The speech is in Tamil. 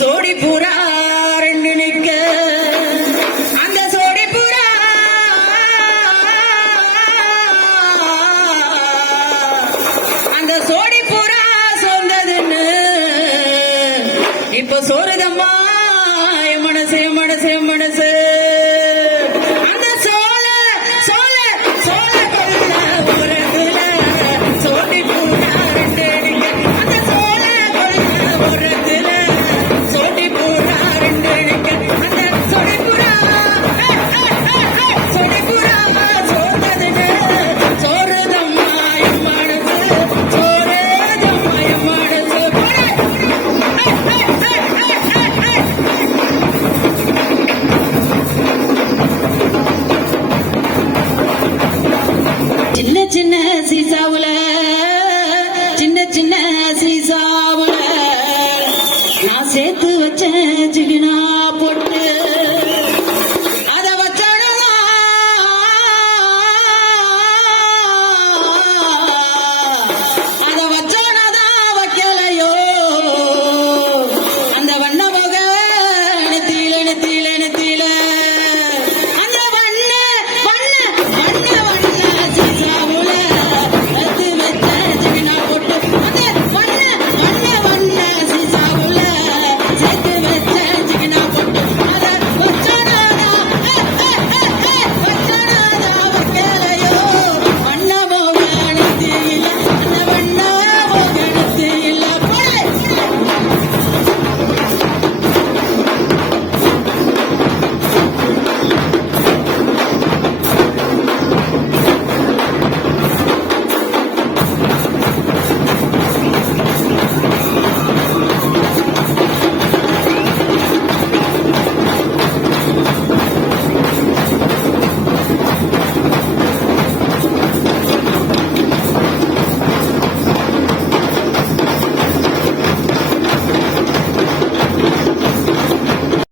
சோடி பூரா ரெண்டு நிற்க. அந்த சோடி புறா அந்த சோடி புறா சொந்ததுன்னு இப்ப சோறுதம்மா என் மனசு என் மனசு மனசு. सांसें तुझे